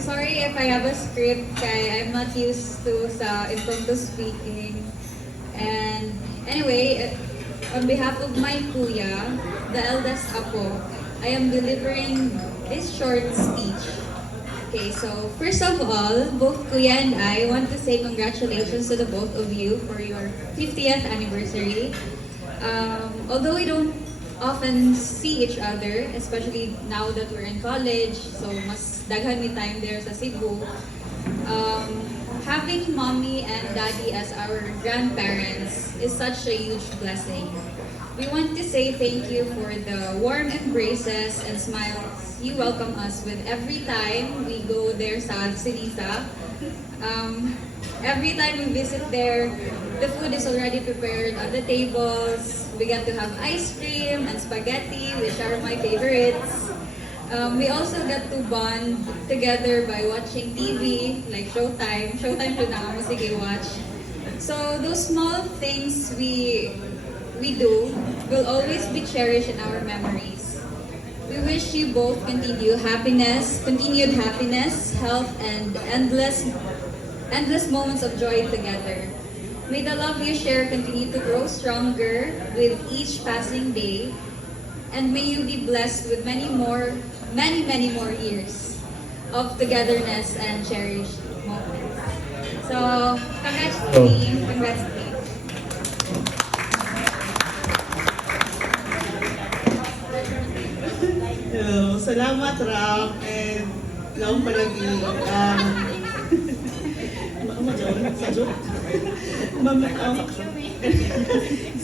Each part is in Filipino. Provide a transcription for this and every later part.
Sorry if I have a script, kaya I'm not used to sa impromptu speaking. And anyway, on behalf of my kuya, the eldest apo, I am delivering this short speech. Okay, so first of all, both kuya and I want to say congratulations to the both of you for your 50th anniversary. Although we don't often see each other, especially now that we're in college, so mas daghan mi time there sa Cebu. Having mommy and daddy as our grandparents is such a huge blessing. We want to say thank you for the warm embraces and smiles you welcome us with every time we go there sa Sinisa. Every time we visit there, the food is already prepared on the tables. We get to have ice cream and spaghetti, which are my favorites. We also get to bond together by watching TV, like Showtime. Showtime po na ako, sige watch. So those small things we do will always be cherished in our memories. We wish you both continued happiness, health, and endless moments of joy together. May the love you share continue to grow stronger with each passing day, and may you be blessed with many more years of togetherness and cherished moments. So, congrats to me. Congrats to me. Hello, salamat Ram and laong palagi.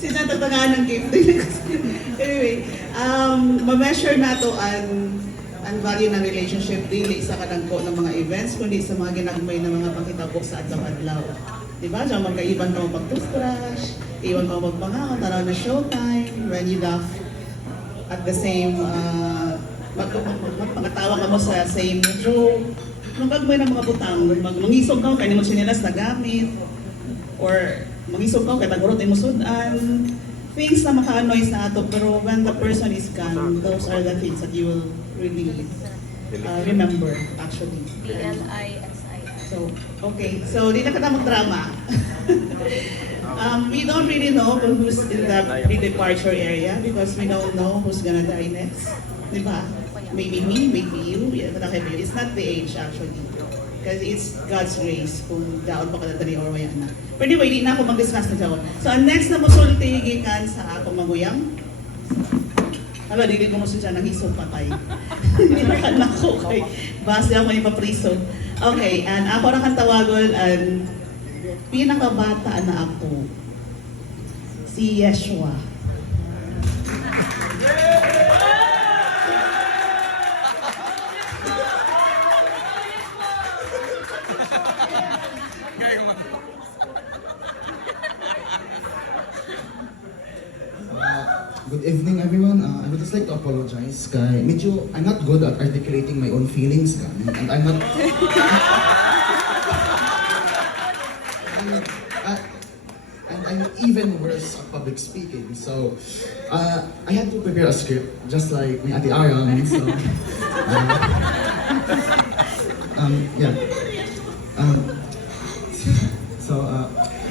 Sinatatagaan ng gift. Anyway, ma-measure na to ang value ng relationship dili sa kadagko ng mga events kundi sa mga ginagmay ng mga panghitabok sa adlaw-adlaw. Diba? Diyan magkaiban ka mo pag-toothbrush, iwan ka mo magpangaon, tanaw na showtime, when you laugh at the same, magpangatawa ka mo sa same joke. Nung gagmay ng mga butang, mangisog ka, kaya mo sinilas na gamit, or mangisog ka, kaya tagurot mo sudan. Things na maka-annoys na ato, pero when the person is gone, those are the things that you will really remember, actually. B-L-I-S-I-S. So, okay. So, di na kita mag-drama. We don't really know who's in the pre-departure area because we don't know who's gonna die next. Di ba? Maybe me, maybe you. It's not the age, actually. Because it's God's grace kung daon pa kadadali or waya na. But anyway, di na ako mag-discuss na dyan. So, ang next na musulti gikan sa akong maguyang. Hala, dili ko musulti ng hisog patay. Nilakan na ko kay base ako ipapriso. Okay, and ako na kang tawagon ang pinakabata na ako. Si Yeshua. Good evening, everyone. I would just like to apologize. Kay medyo, I'm not good at articulating my own feelings. And I'm not... and I'm even worse at public speaking. So, I had to prepare a script, just like my Ate Aram. So, yeah.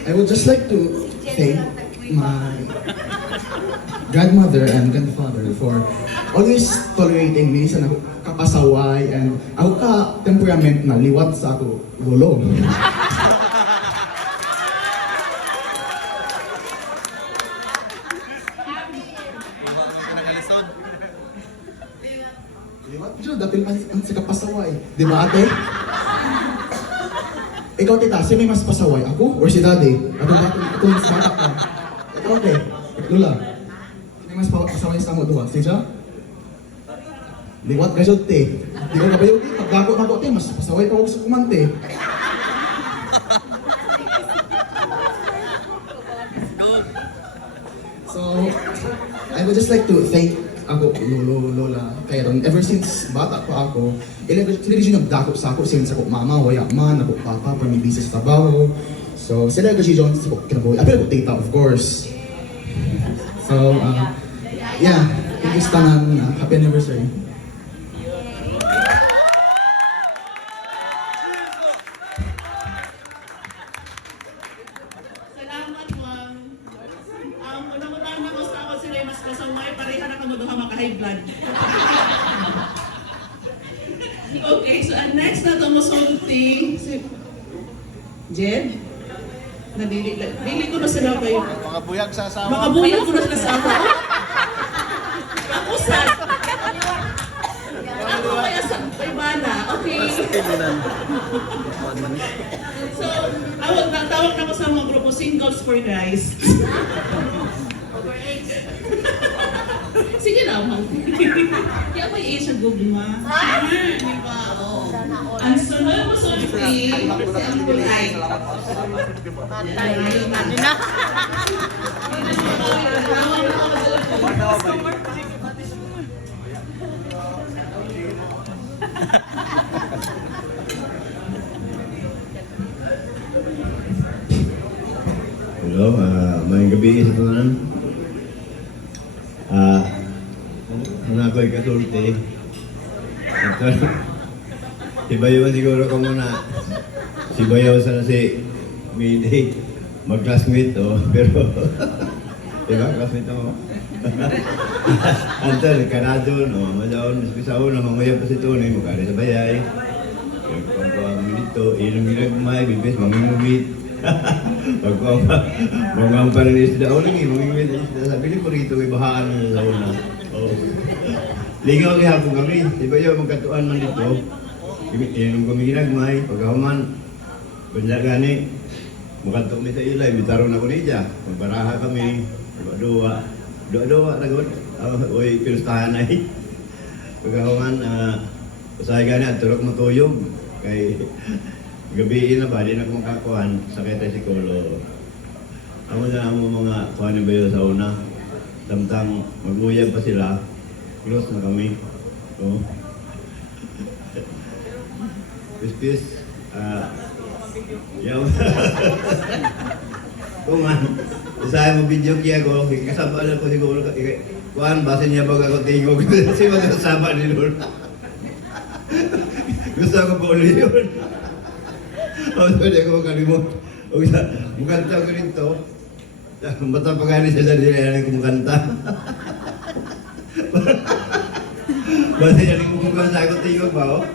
I would just like to thank my grandmother and grandfather for always tolerating me sa kapasaway and ako ka temperament na liwat sa ako lolo. Liwat dyan, dapil ang sa kapasaway. Di ba ate? Ikaw tita, sino may mas pasaway? Ako or si daddy? Ako mas bata ka. Ikaw ate, lula. Mas pasaway sa mo duwa, siya? Liwat ka siya, te. Di ko kabayo, te. Pagdago, te, mas pasaway ka sa kumante. So, I would just like to thank ako, lola, kaya ron, ever since bata pa ako, sila siya nagdakop sa ako, since ako mama, waya man, ako papa, para may busy sa trabaho. So, sila kasi John, sa kinabuhi. Apil ako tita, of course. So, yeah, thank you, Stanan. Happy anniversary. high blood. Okay, so ang next na ito musulti. Si Jed? Dili ko na sila kayo. Mga buyag sa asawa. Mga buyag ko na sila sa ako. Ako sa... Ako kaya sa Ibana. Okay. So, tawag na ko sa mga grupo Singles for Guys. Sige na, ma'am. Kaya may age ang gugma. Di ba? Oo. Ang sunod mo sulti, si Uncle Ike. Hello, may gabi sa tanan. Ako'y kasulti. Si Bayaw siguro ko muna. Si Bayaw sana si Mayday. Mag-classmate to, pero... diba, classmate ako. Anton, kanado, no? Madaon, misaw na mamaya pa si Tony, magkari sa bayay. Pagpapang dito, ilang ginagmay, bibis, mamimumit. Pagpapang pa rin isda, o lagi, mamimumit ang isda. Sabi ni ko rito, ibahaan na sa una. Ligaw kaya po kami, di ba yung magkatuan man dito? Inom kami ginagmay, pagkahuman, banda gani, mukantok mi sa ilay, bitaron ako niya. Magbaraha kami, dua-dua na gawin. Uy, pinustahan na eh. Pagkahuman, usahay gani at turok matuyog. Kay gabiin na ba, di na kong kakuhan, sakit ay sikolo. Amo na ang mga kuhanin ba yun sa una. Samtang maguyag pa sila, close na kami. So, peace. Yaw. Kuman, isa mo video kaya ko, kasama ko siguro, kuhan, basin niya pag ako tingog. Kasi magkasama ni Lola. Gusto ko po ulit yun. Hindi ako makalimot. Mukanta ko rin to. Bata pa gani sila nila kumukanta. Basta yan yung kumukanta sa ako tingog ba, oh?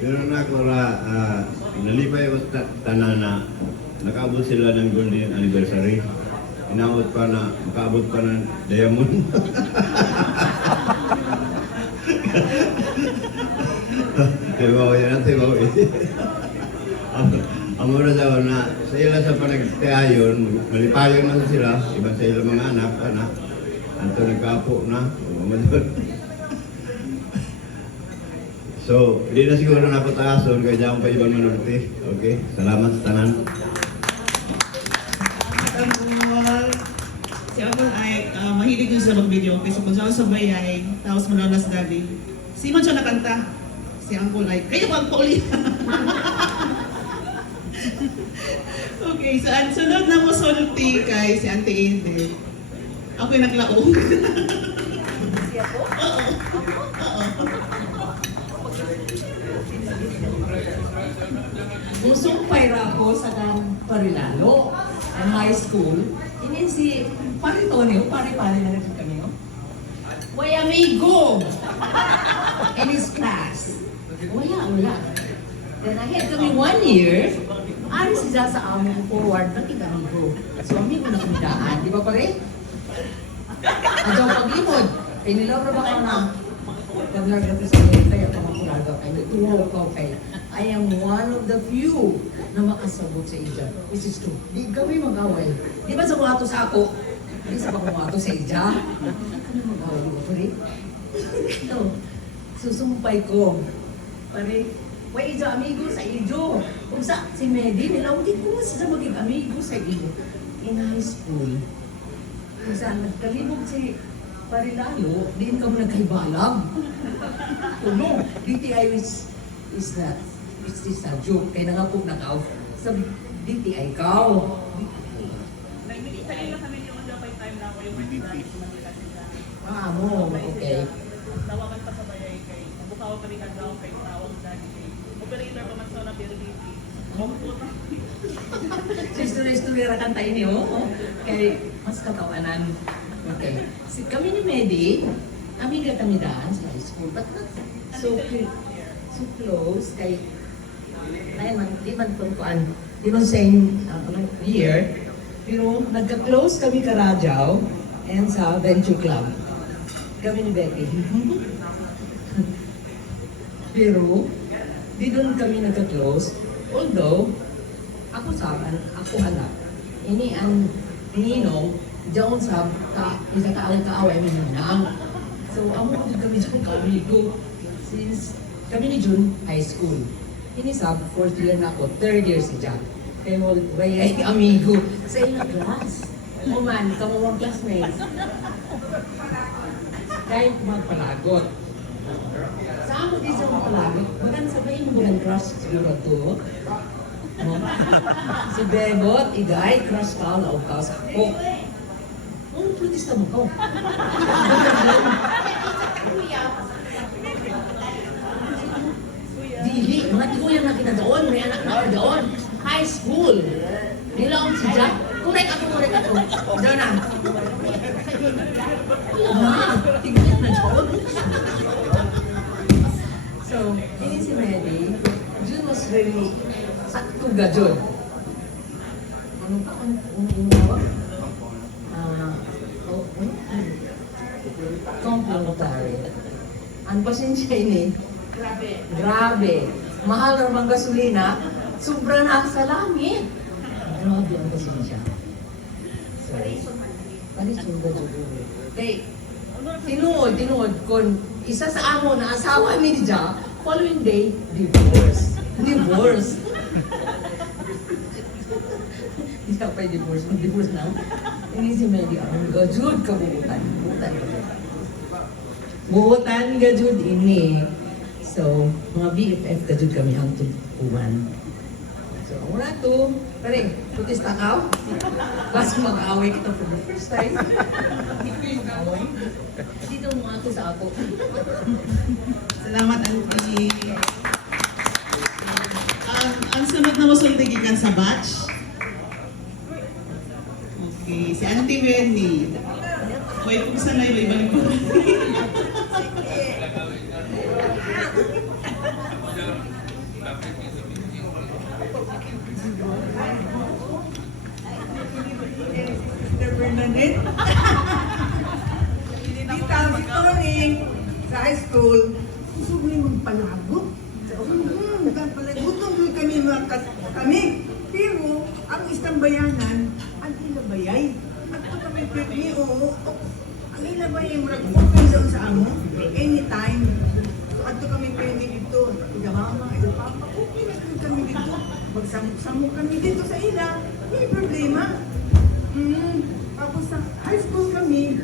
Pero na ko nalipay ko sa tanana, nakaabot sila ng golden anniversary. Inaabot pa na, makaabot pa ng diamond. Tibaw yan, tibaw eh. Ang muna daw na sa ila sa panagtayon, malipayon na sila, iba sa ila mga anak. Anto nagkaapo na. So, hindi na siguro napataason, kaya dyan pa ibang manurti. Okay, salamat sa tanan. Si Uncle Ike, mahilig yun sa mag-video. Okay, so kung siya sa bayay, tapos manalas daddy. Si man siya nakanta, si Uncle Ike. Kaya magpa-ulit. Okay, so ang sunod na musulti kay si Auntie Ede. Ako'y naglaong. Siya po? Oo. Musumpay ra ako sa Dan Parilalo and high school. Inin si Pare Tonio, pare-pare na rin kami. Way amigo in his class. Wala. Then ahead kami 1 year, aris siya sa among forward na amigo. So amigo na kami daan, di ba pare? Adyo pag-imod, pinilabra ba ka na? Pag-larga ko sa mga tayo, pamakurado kayo, tuho ko kayo. I am one of the few na makasagot sa Ija. Which is true. Di kami mag-away. Di ba sa mga ato sa ako? Di sa mga ato sa Ija? Ano mag-away? Di ba, pare? Ito. Susumpay ko. Pare, way Ija amigo sa Ijo. Kung sa si Medi, nila, hindi ko sa maging amigo sa Ijo. In high school, kung saan nagkalibog si Parilalo, din ka mo nagkaibalag. No, DTI is that. It's this a joke. Kaya nga po nakaw. Sa DTI ka. Nag-military na kami yung under 5 time na ako yung BBP. Mo, okay. Nawakan pa sa bayay kay bukaw pa rin daw kay tawag dali kay operator pa man sa na pero dito. Mongkot. History ra kanta ini oh. Kay mas katawanan. Okay. Kami ni Medi, amiga kami daan sa high school. But not so close kay ay man di man kuan. Di man same year. Pero nagka-close kami ka Rajaw and sa Venture Club. Kami ni Becky. Pero di doon kami nagka-close. Although ako anak. Ini ang ninong diyan sa isa kaaway mi nang. So amo ko kami diyan ka-amigo since kami ni June high school. Ini sa fourth year na ako, third year si Jack. Kaya mo ay amigo sa ilang class. Kuman, kamo mga classmates. Kaya magpalagot. Sa amo di sa magpalagot, bagan sabihin mo bagan crush siguro to. No? Si Bebot, igay, crush ka, laog ka sa ako. Oh, protesta mo ko. Dili, mati ko yan nakita doon, may anak na ako doon. High school. Nilaong si Jack. Kurek ako. Doon na. Tignan na doon. So, ini si Medi, June was really saktuga June. Ano pa ang tawag? Complimentary. Ang pasensya ini, grabe. Mahal na mga gasolina, sobra na sa langit. Grabe ang pasensya. So, palisod ba dyan? Kay, tinuod kon isa sa amo na asawa ni Ja, following day, divorce. Hindi ka pa divorce na. Ini si Medi, ang gajud ka buhutan gajud ini. So, mga BFF gajud kami ang tubuan. So, una to, pare, putista ka? Bas mag-away kita for the first time. Hindi ko yung mag-away. Dito mo ako sa ako. Salamat, Auntie. Ang sunod na musultigikan sa batch. Okay, si Auntie Wendy. May kung sanay, may balik po. Sister Bernadette. Dita, si Tony, sa high school, gusto mo yung magpalagot. Gutong kami kami. Pero, ang isang bayanan, ang ilabayay. At pag kami pwede, oo, ang ilabayay, open doon sa amo, anytime. So, at kami pwede dito. Ida mama, ida papa, okay na kami dito. Magsamok kami dito sa ila. May problema. Tapos sa high school kami,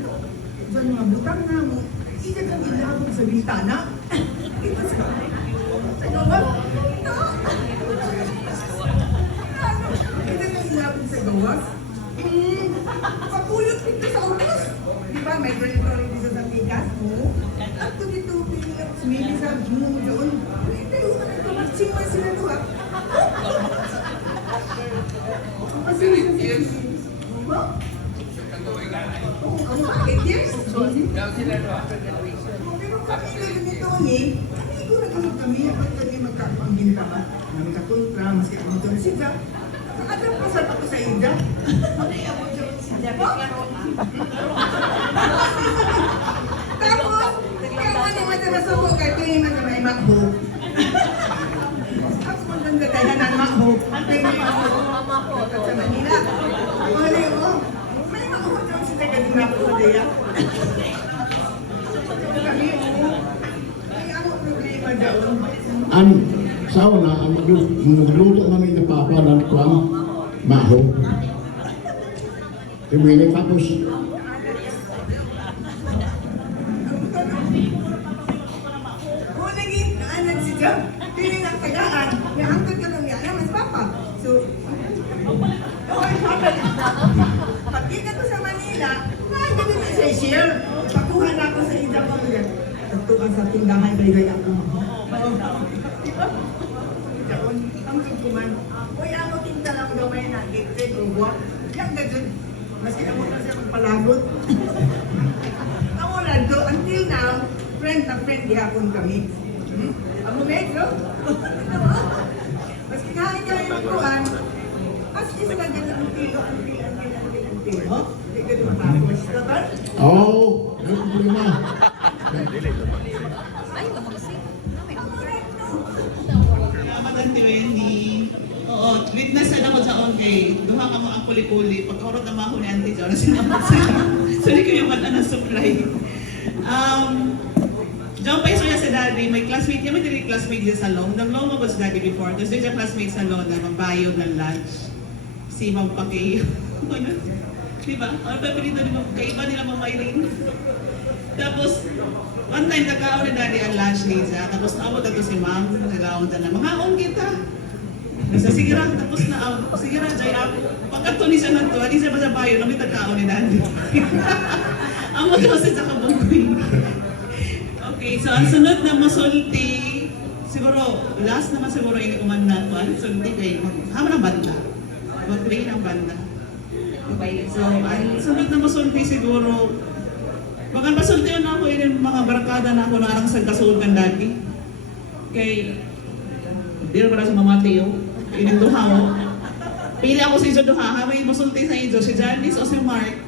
dyan mga butang na mo, ida kami ilabog sa bintana. Ito sa gawa. Ida kami ilabog sa gawas. Papulot dito sa utos. Di ba, may ganito dito sa tigas mo. At tubi-tubi nila, maybe sa mo doon. Pero ito, magsimba sila doon. Kasi ba? Ang bakit, yes? Pero kami na ganito ni, amigo na kami, at kami magkapanginta ka. Kami kakontra, maski ako doon si Jack. Nakadang pasal ako sa Ida. Ay, ako doon si Jack. Tapos, kaya mo naman sa nasuko, kaya tingin man na may makbo. Ako maganda tayo na makbo. May makbo. Sa Manila. Wala mo. May makbo doon si Jack. Hindi makbo sa daya. Kami, may ako problema doon. Ang sauna, ang magluto namin ng papa ng kuwang maho. Tumili tapos Kung lagi, naanan si Jack. Piling ang tagaan. May angkot ka lang yan. Mas papa. So, pagkita ko sa Manila, ganun na sa share. Pakuha na ako sa Ida ko. ligaya ako. Ang sugkuman, uy, ako tinta lang gamay na, gifted o what? Yan gagawin. Maski ako na siya magpalagot. Ako na do, until now, friend na friend gihapon kami. Amo medyo. Maski kain kami magkuhan, as is na din until. Oh, hindi ka matapos. Dapat? Oo, ano ang problema? Ay, wala kasi. Salamat, Auntie Wendy. Oo, witness na ako sa kay duha ka mo ang kuli-kuli. Pagkaurot na ako ni Auntie John, sinamot sila. Sorry kayo man na supply. John pa iso sa daddy, may classmate niya, may dili classmate niya sa Long. Nag-Long ako sa daddy before. Tapos yung classmate sa Long na magbayod ng lunch. Si Ma'am Pakiyo. Diba? Ano ba pinito ni Ma'am? Kaiba nila Ma'am Irene. Tapos, one time nagkaon ni daddy ang lunch niya. Tapos naabot na to si Ma'am. Nagkaon na mga kita. Nasa sige ra, tapos na sige ra, jay ako. Pagkato ni siya na to, hindi siya ba sa bayo, namin tagkaon ni daddy. Amo to sa kabungkoy. Okay, so ang sunod na masulti, siguro, last naman siguro yung umandan ko, sulti kay, hama ng banda. Mag-play ng banda. Okay, so ang sunod na masulti siguro, baka masulti na ako yung mga barkada na ako narang sa kasulog ng dati. Kay, hindi na pala sa mamati yun. Ining duha mo. Pili ako sa iso duha, may masulti sa iso, si Janice o si Mark.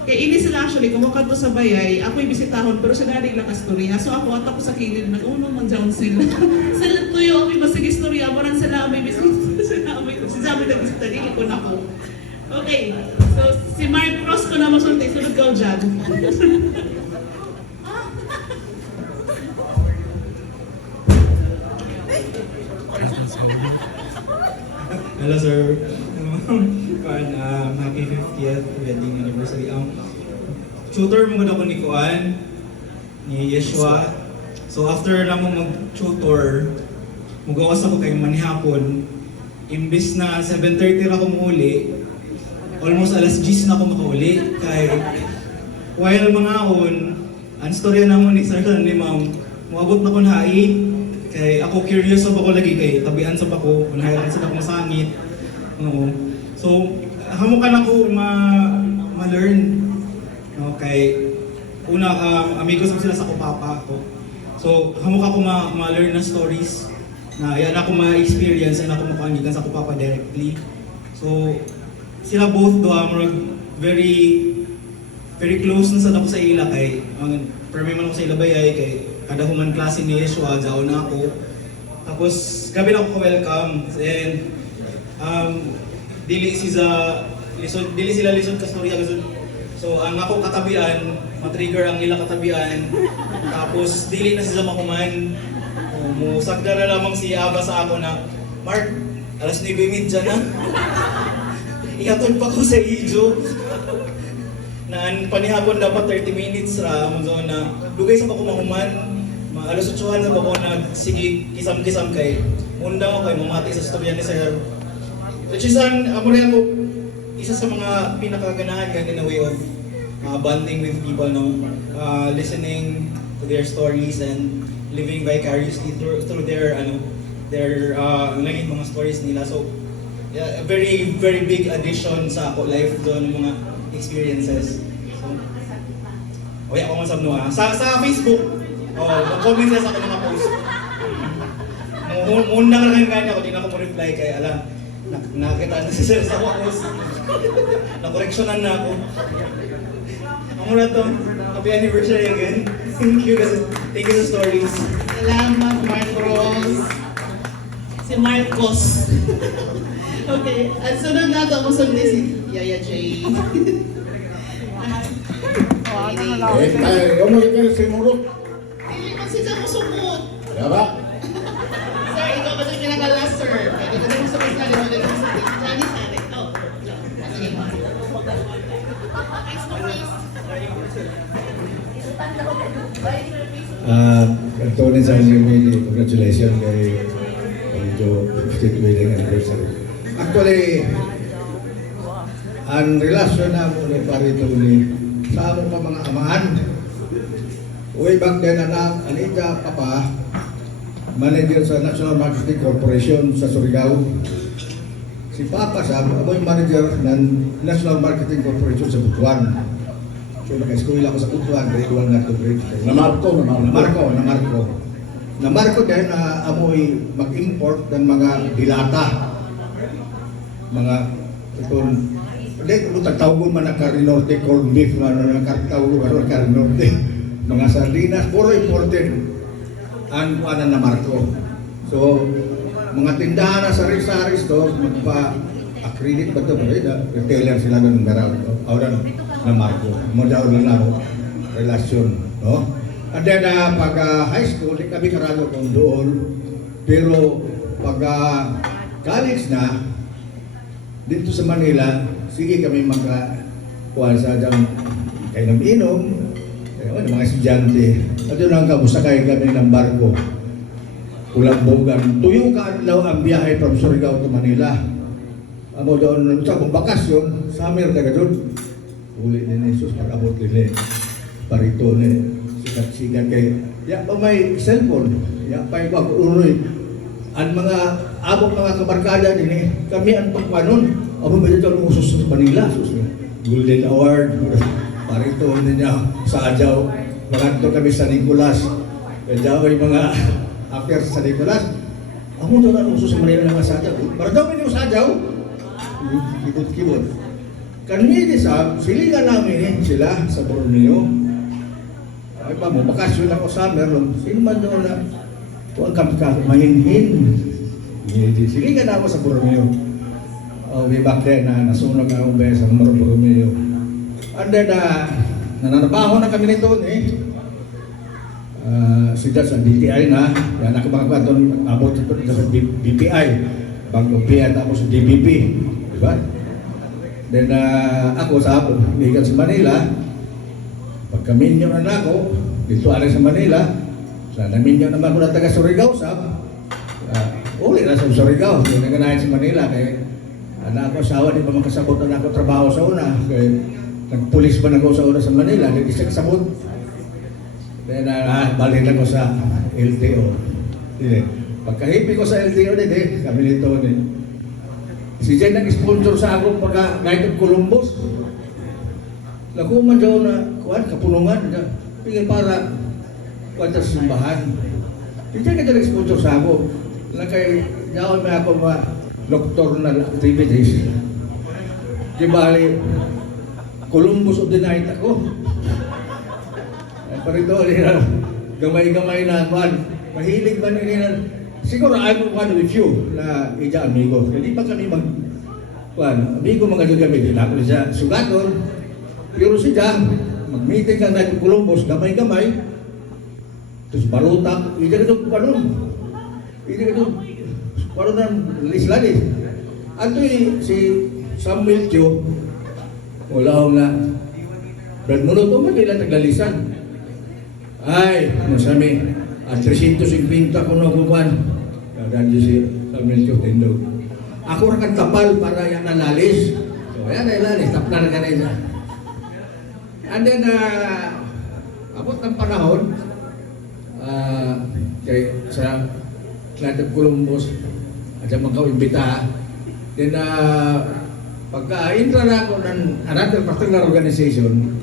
Kaya ini sila actually, kumukad to sa bayay, ako'y bisitahon, pero siya dali lang kastorya. So ako, ato ko sa kilid, nag-unong man dyan sila. Sa latuyo, may masig istorya, marang sila may bisita. Si Javi nag-bisita, dili ko na ako. Okay, so si Mark Cross ko na masulti, sunod ka o dyan. Hello sir. Happy 50th wedding anniversary. Tutor mo gud ako ni Kuan ni Yeshua. So after na mo mag-tutor, mugawas ako kay manihapon. Imbis na 7:30 ra ko muuli, almost alas 10 na ako makauli kay while mangaon, ang storya namo ni Sir ni Ma'am, moabot na ko hai. Kay ako curious sa ako lagi kay tabian sa ako, unahan sa akong sangit. Oo. So hamukan ako ma-learn. No, kay una amigos sila sa ko papa ako. So hamuk ako ma-learn na stories na yan ako ma-experience na ako makaangigan sa ko papa directly. So sila both do very close na sa ako sa ila kay permi man ako sa ila bayay kay kada human klase ni Yeshua, jaon na ako. Tapos, gabi na ako welcome and dili sila lisod ka storya gasod. So, ang ako katabian, matrigger ang ila katabian. Tapos, dili na sila makuman. Musagda na lamang si Aba sa ako na, Mark, alas 9:30 na. Ihatod pa ko sa Ijo. Na ang panihapon dapat 30 minutes ra mo na dugay sa ako mahuman. Alas 8 na ba ko nagsige kisam-kisam kay unda ko kay mamati sa storya ni Sir. Which is amo rin ako isa sa mga pinakaganahan gan in a way of bonding with people, no, listening to their stories and living vicariously through their mga stories nila. So yeah, a very big addition sa ako life doon mga experiences. So, ako masab no sa Facebook. Mag-comment sila sa akin mga post. Muna ka lang ganyan ako, di na ako reply kay ala, nakita na si Sir sa post. Nakoreksyonan na ako. Ako na to, happy anniversary again. Thank you sa stories. Salamat, Marcos. Si Marcos. Okay, at sunod na ito, musulti si Yaya Jay. Kamu kita si Murut. Hindi man siya musumot. Ya ba? Sir, ikaw ba siya pinaka-last, sir? Kaya ikaw na musumot na rin. Ikaw sa Janice na rin. Oh, sige. Thanks for please. Tony sa inyo, congratulations kay Joe 50th wedding anniversary. Actually, ang relasyon na mo ni Pare Tony sa among mga amahan, Way back then, anak, Anita, papa, manager sa National Marketing Corporation sa Surigao. Si Papa ako yung manager ng National Marketing Corporation sa Butuan. So naka-school ako sa Butuan, grade 1 na to grade 3. Namarko dahil na amoy mag-import ng mga dilata. Mga itong, hindi, kung tagtawgon man na Carinorte, corned beef, tagtawgon Carinorte. Mga sardinas, puro imported ang kuanan na Marco. So, mga tindahan na sari-saris to, magpa-accredit ba ito? Retailer sila ng meral. Ahora na Marco. Modal lang na relasyon. No? And then, pag high school, di kami karado kung doon. Pero pag college na, dito sa Manila, sige kami makakuha sa dyan kayo ng inom, mga estudyante. At doon ang kabusakay kami ng barko. Pulang-bogan. Tuyo ka daw ang biyahe from Surigao to Manila. Amo doon sa kung bakasyon, summer ka doon. Uli din Jesus, pag-abot din parito ni sikat-sikat kay ya pa may cellphone. Ya pa iba uroy. Ang mga abot mga kabarkada din kami ang pagpanon. Amo ba dito ang usos sa Manila? Golden Award. Parito niya sa Adjaw. Maganto kami sa Nicolas. Adjaw ay mga affair sa Nicolas. Amo daw ang usos sa Manila ng sa Adjaw. Para daw minyo sa Adjaw. Kibot-kibot. Kami di sa silingan namin sila sa Borneo. Ay pa mo, bakasyon ako summer, sino man doon na kung kami mahinhin. Silingan ako sa Borneo. Way back then, nasunog ako ba sa Borneo. And then, nananabaho na kami nito sida sa DTI na, yan ako mga kwanton, abot ito sa BPI, Bangkok PI, tapos sa DBP. Diba? Then, ako sa Bigan sa Manila, pagka-minyo na ako, dito alay sa Manila, sa naminyo naman ko na taga Surigao, uli na sa Surigao, hindi na ganahin sa Manila, kaya anak ko, asawa, di pa makasabot na ako trabaho sa una, kaya nagpulis pa na ako sa una sa Manila, hindi siya kasabot. Then, balik ako sa LTO. Pagkahipi ko sa LTO din, kami nito din. Si Jen nag-sponsor sa ako pagka Night of Columbus. Nakuman daw na, kapunungan, pingin para sa simbahan. Si Jen nag-sponsor sa ako. Kaya naon may ako mga nocturnal activities. Di bali, Columbus of the night ako. Parito, gamay-gamay na kuan. Mahilig man nila. Siguro I'm one with you na ija amigo. Hindi pa kami kuan, amigo mga kami din ako siya sugaton. Pero siya mag-meeting ka na sa Columbus, gamay-gamay. Terus barutak, ija ka panon. Ija ka panon ng lislalis. Ato si Samuel Tio, wala akong na Brad Munoto, magkailan naglalisan. Ay, masami. At 350 ko na kukuhan. Kadaan si Samuel Tio Tindog. Ako rakan tapal para yan nalalis. So, yan na ilalis. Tapla na kanina. And then, abot ng panahon, sa Night of Columbus, at sa mga imbita. Then, pagka-intra na ako ng another particular organization,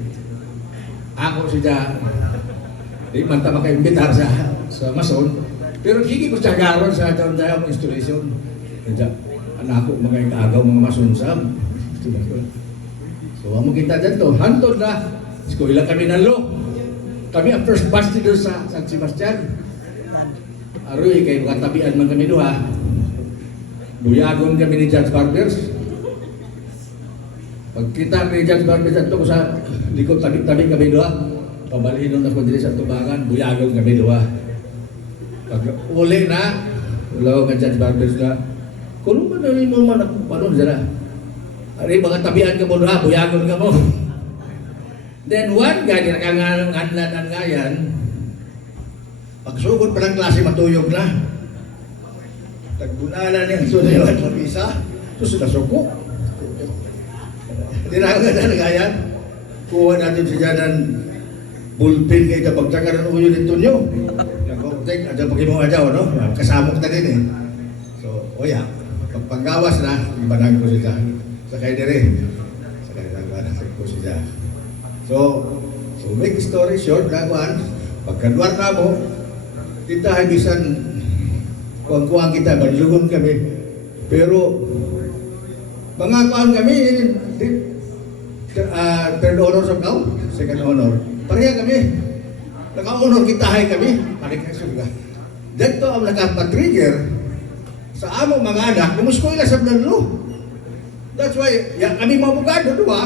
ako siya, di man ta maka-imbitar sa Mason, pero higi ko siya garon sa taon dahil ang installation. Kaya, anak ko mga agaw mga Mason sa so, amo kita dyan to, hantod na, ilang kami ng law. Kami ang first batch dito sa San Sebastian. Aroy, kayo katabian man kami doha. Buyagon kami ni Judge Barbers. Pagkita ni Judge Barbers at sa likod tabi-tabi kami doha. Pabalinon ako dito sa tubangan, buyagon kami doha. Pag uli na, ulaw ka Judge Barbers na, kung ba na rin mo man ako, paano dyan na? Ari, mga tabian ka mo doha, buyagon ka mo. Then one guy, nakanganlan ang ngayan, pagsugod pa ng klase matuyog na. Tagbunalan niya, sunod sa pisa, susunod suko. Tinaga na ngayan, kuha natin si Janan bulpin kay kapag tsaka ng uyo dito nyo. Nag-overtake, ada pag mo adyaw, no? Kasamok na din eh. So, oya, paggawas na, ibanag ko siya. Sakay dire. Sakay na ko siya. So make story short, kawan, pagkaduar na mo, kita habisan kuang-kuang kita, balilugon kami. Pero, mga kuang kami, third honor sa kao, second honor. Pareha kami. Naka-honor kita kami. Pareha ka. Dito ang nagpa-trigger sa among mga anak, namuskoy na sa blanlo. That's why, kami mga abogado, diba?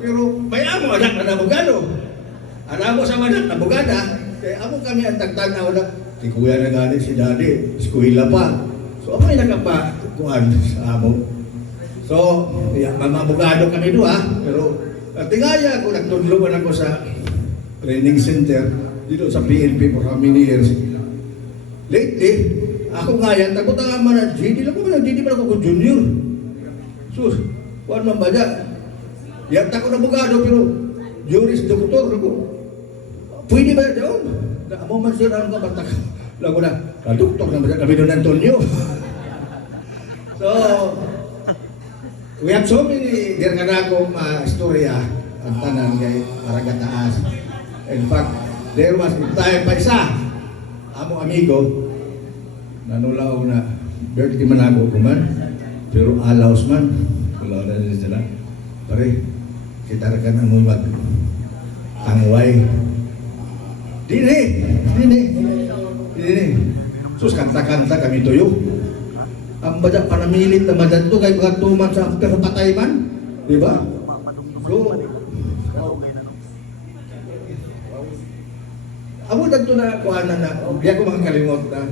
Pero may amo anak na abogado. Alam mo sa anak na abogada, kaya amo kami ang tagtanaw na, si kuya na galing si daddy, eskwela pa. So ako ay nakapakuan sa amo. So, mga abogado kami doon pero tingaya ako, nagtudloan ako sa training center dito sa PNP for how many years. Lately, ako nga yan, takot ang ama na GD lang ko, GD pa ako junior. Sus, kuwan man ba dyan? Yan takot na abogado pero juris doktor ako. Pwede ba dyan? Amo man sir, ano ka batak? Lago na, doktor na ba dyan? Kami doon Antonio. So, we have so many dir nga na akong istorya ang tanan kay Maragataas. In fact, there was time pa isa, amo amigo, nanulaw na birthday man ako kuman, pero alaos man, alaw na sila. Pare, kita rekan ang mag tangway. Dini. Sus kanta-kanta kami tuyo. Ang badak panamilit na madad to kay mga tuman sa after patay man. Di ba? So, amo dagto na kuanan na, di ako makakalimot na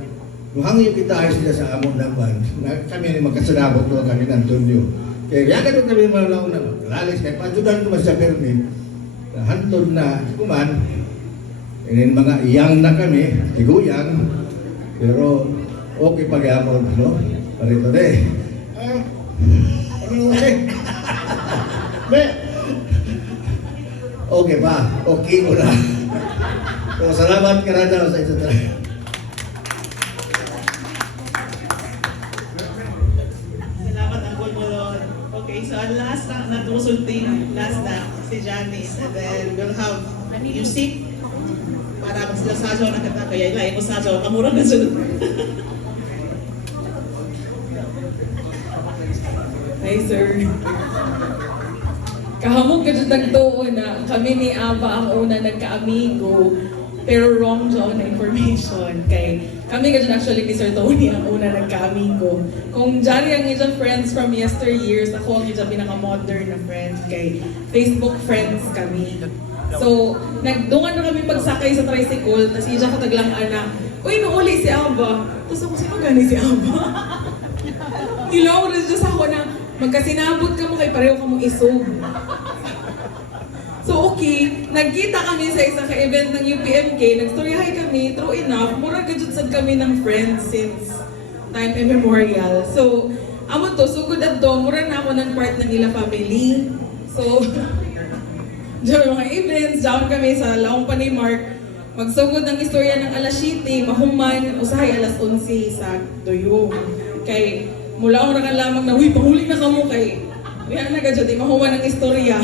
nuhangyo kita ay sila sa amon na ban. Na kami ni magkasadabot to kami ng Antonio. Kaya yakan ko kami malaw na lalis kay pajudan ko sa permit. Hantod na kuman. Inin mga iyang na kami, tiguyang. Pero okay pa gyapon, no? Parito de. Okay pa, okay ko na. So, salamat ka na sa isa talaga. Salamat ang Bolbolon. Okay, so ang last na natusulting, last na si Janice. And then we'll have music para magsilasasaw na kanta. Kaya ilahin mo sasaw, kamurang na sunod. Hi, sir. Kahamog ka dyan nagtuon na kami ni Ava ang una nagka-amigo pero wrong dyan na information kay kami ka dyan actually ni Sir Tony ang una nagka-amigo. Kung jari ang isang friends from yesteryears, ako ang isang pinaka-modern na friends kay Facebook friends kami. So, nagdungan na kami pagsakay sa tricycle, tapos isa ko taglang anak, uy, nauli si Ava. Tapos ako, sino gani si Ava? Ilaw, just ako na, magkasinabot ka mo kay pareho ka mong isog. So okay, nagkita kami sa isang ka-event ng UPMK, nag-storyhay kami, true enough, mura gajutsad kami ng friends since time immemorial. So, amo to, sugod at to, mura na ako ng part ng nila family. So, diyan mga events, diyan kami sa Laong Panay Mark, magsugod ng istorya ng alas 7, mahuman, usahay alas 11 sa Doyong. Kay, mula ako na lamang na, uy, pahuli na ka mo kay, yan na gadyo, di mahuman ng istorya.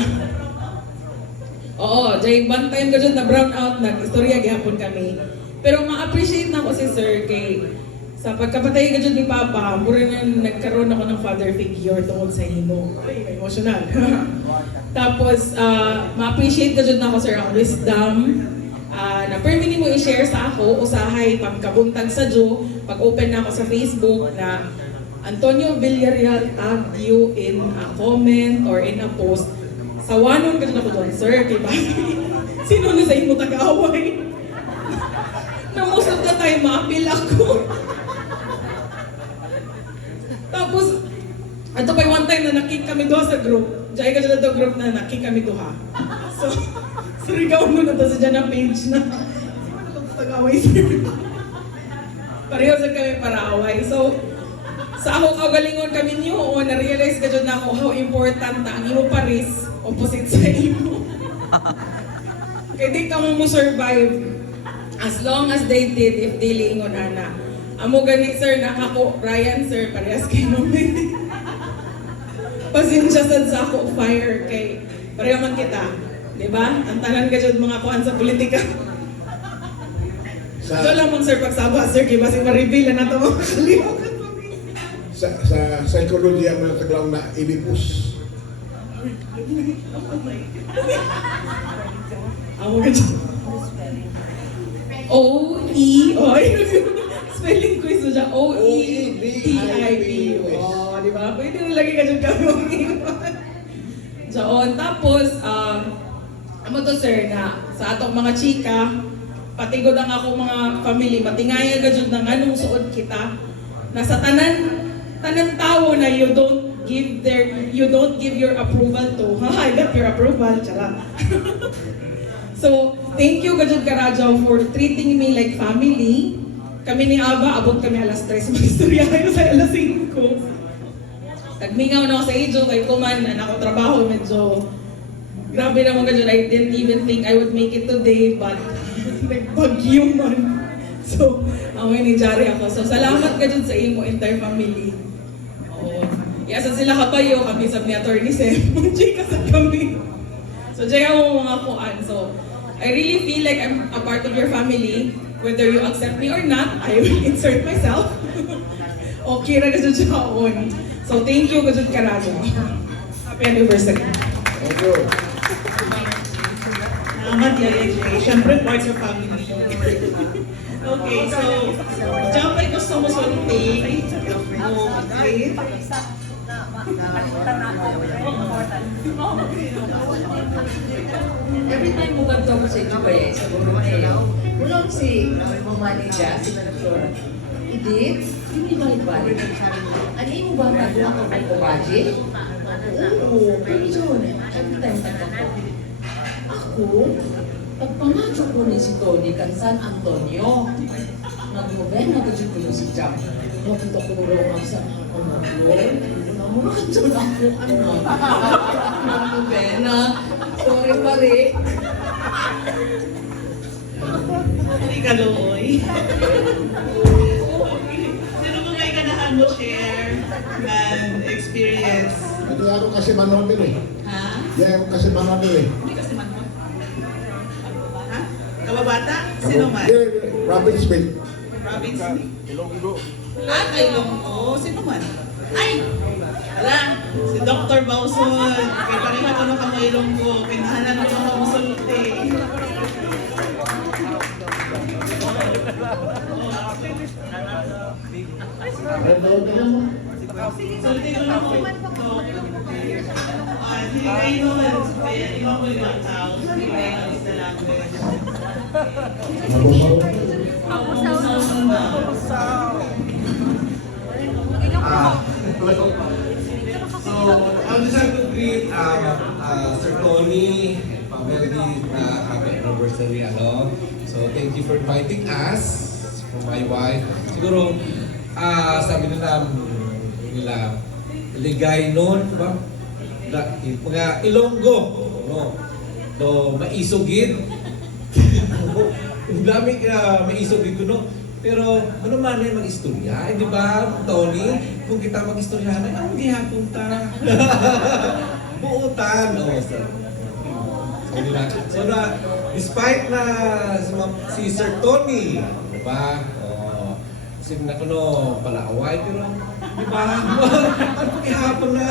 Oo, jay one time gadyo na brown out, nag-istorya gihapon kami. Pero ma-appreciate na ako si Sir kay, sa pagkapatay gadyo ni Papa, mura na nagkaroon ako ng father figure tungkol sa himo. Ay, emotional. Tapos, ma-appreciate gadyo na ako, Sir, ang wisdom, na permini mo i-share sa ako, usahay, pagkabuntag sa Diyo, pag-open na ako sa Facebook na Antonio Villarreal tag you in a comment or in a post. Sawanon ka na ko doon, sir, kay bakit? Sino na sa inyo taga-away? Na most of the time, maapil ako. Tapos, ato pa one time na nakik kami doon sa group. Diyan ka dyan group na nakik kami doon ha. So, surigaw mo na to sa dyan ang page na. Sino na itong taga-away, sir? Pareho sa kami para away. So, sa ako kagalingon kami niyo, o na-realize ka dyan na ako how important na ang imo paris opposite sa imo. Kaya di ka mo survive as long as they did if dili ingon ana. Amo gani sir na ako, Ryan sir, parehas kay mo. Pasensya sad sa ako fire kay pareho man kita. Di ba? Ang tanan ka dyan mga kuhan sa politika. So lang mong sir pagsaba sir, kaya basi ma-reveal na ito mga kalimutan. Sa psychology ang mga taglaw na Oedipus. Amo ka dyan. O-E, oy, spelling quiz na siya, O-E-D-I-P. Oh, di ba? Pwede na lagi ka dyan kami mag-iwan. Diyon, tapos, amo to sir, na sa atong mga chika, patigod ang ako mga family, matingaya ka dyan ng anong suod kita, na sa tanan tao na you don't give your approval to. Ha, I got your approval, tsara. So, thank you Gajud Karajaw for treating me like family. Kami ni Ava, abot kami alas 3. Mag-istorya kayo sa alas 5. Nagmingaw na ako sa Ijo, kay Kuman, na ako trabaho, medyo grabe naman Gajud. I didn't even think I would make it today, but nagbagyo man. So, amoy ni Jari ako. So, salamat Gajud sa imo entire family. Oh, yasa sila kapayo, kami sa ni Attorney Sem. Chika sa kami. So, dyan ako mga kuan. So, I really feel like I'm a part of your family. Whether you accept me or not, I will insert myself. Okay ra kasi siya on. So, thank you, Gajud Karajo. Happy anniversary. Thank you. Salamat yan. Siyempre, part sa family. Okay, so, jump ay gusto mo sulting. Okay. Every time mo ganito ako sa inyo ba eh, sa Borromeo, walang si Mamanija, si Manaflora. Edith, hindi balik-balik. Ano yung ba nagawa ko ng budget? Oo, pero yun, every time tanong ko. Ako, pagpangadyo ko ni si Tony kan San Antonio. Nag-novena ko dyan ko yung si Jam. Nakita ko raw ang sa Lord. Murakadyo na ako, ano? Nag-novena. Sorry, pare. Hindi ka loy. Sino mo may ganahan mo share ng experience? Ito ako kasi manood din eh. Ha? Yan ako kasi manood din eh. Hindi kasi man mo. Ha? Kababata? Sino man? Robin Smith. Robin Smith? Ilonggo. Ah, kay Ilonggo. Sino man? Ay! Ala! Si Dr. Bausol. Kaya pareha ko nung kamo Ilonggo. Kinahanan ko nung musulti. Sulti ko na mo. Hindi kayo nun. Kaya Ilonggo yung tao. Hindi kayo is the language. So, I just have to greet Sir Tony, very happy anniversary, ano. So, thank you for inviting us, for my wife. Siguro, sabi nila, ligay noon, diba? Mga Ilonggo, no? So, maisugid. Ang dami maisugid ko, no? Pero ano man yung mag-istorya, di ba, Tony? Kung kita mag-istorya na, ang gihapon ta. Buutan. So na, despite na si Sir Tony, di ba? Sige na ko no, palaaway, pero di ba? Ano maghihapon na?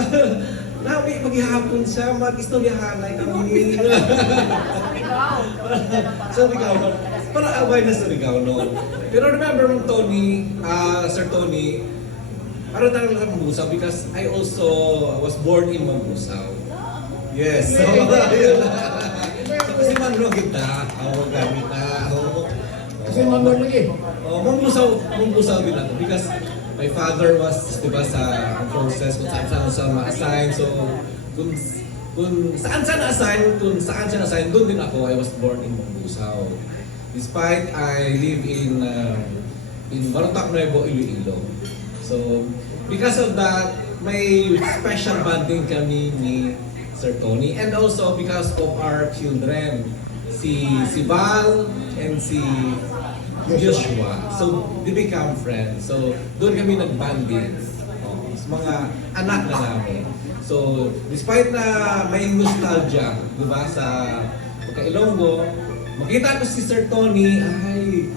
Maghihapon siya, mag-istoryahan ay kami. So, ikaw, para away na sa Ligaw noon. Pero remember mo Tony, Sir Tony, ano talaga sa Mambusaw because I also was born in Mambusaw. Yes. So, yun. So kasi manro kita, gamit na. Kasi manood lagi. Mambusaw din ako because my father was, diba, sa forces, kung saan siya ma-assign. So, kung saan siya na-assign, doon din ako. I was born in Mambusaw. Despite I live in Barotac, Nuevo, Iloilo. So, because of that, may special bonding kami ni Sir Tony. And also because of our children. si Val and si Joshua. So, they become friends. So, doon kami nag-banding. Sa mga anak na namin. So, despite na may nostalgia, di ba, sa pagka-Ilonggo, makita ko si Sir Tony ay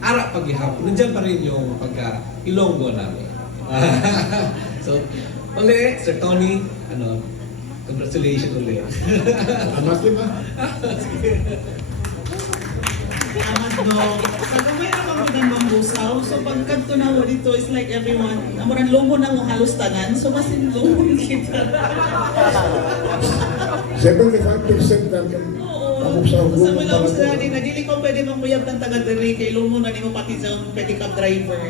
ara paghihapon. Nandiyan pa rin yung pagka-Ilonggo namin. So, uli, Sir Tony, congratulations uli. Amas di ba? Salamat, Dok. Pagkamay na kang magandang busaw, so pagkadto na mo dito, is like everyone, amuran lomo na mo halos tanan, so mas lomo kita. 75% lang yung pamuksaw Sa ko. mula ko sa dati, na dili ko pwede mangkuyab ng taga-dere kay lomo na ni mo pati sa pedicab driver.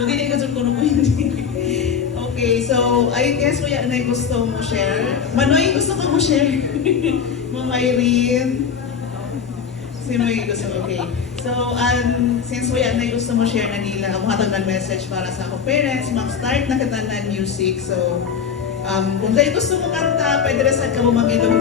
So dili ka ko nung hindi. Okay, so I guess kuya na gusto mo share. Manoy, gusto ka mo share? Ma'am Irene. Sino yung gusto? Okay. So, since kuya na gusto mo share na nila, ang hatag ng message para sa akong parents, mag-start na kita ng music. So, kung dahil gusto mo kanta, pwede rin sa ka mo mag-ilong